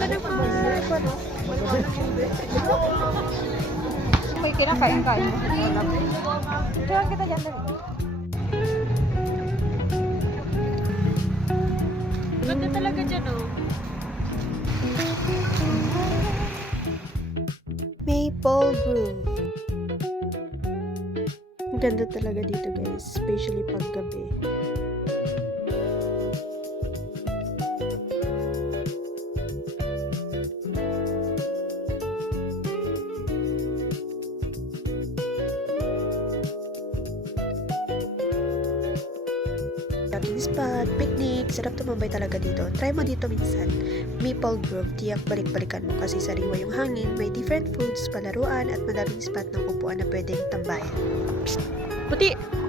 ka na po. Okay, kinakain-kain mo. Tuhan kita dyan dali. Ganda talaga dyan, oh. Maple Grove. Ang ganda talaga dito guys, especially pag gabi. Camping spot, picnic, sarap tumambay talaga dito. Try mo dito minsan. Maple Grove, tiyak balik-balikan mo kasi sariwa yung hangin, may different foods, palaruan, at madaming spot ng upuan na pwedeng tambayan. Puti!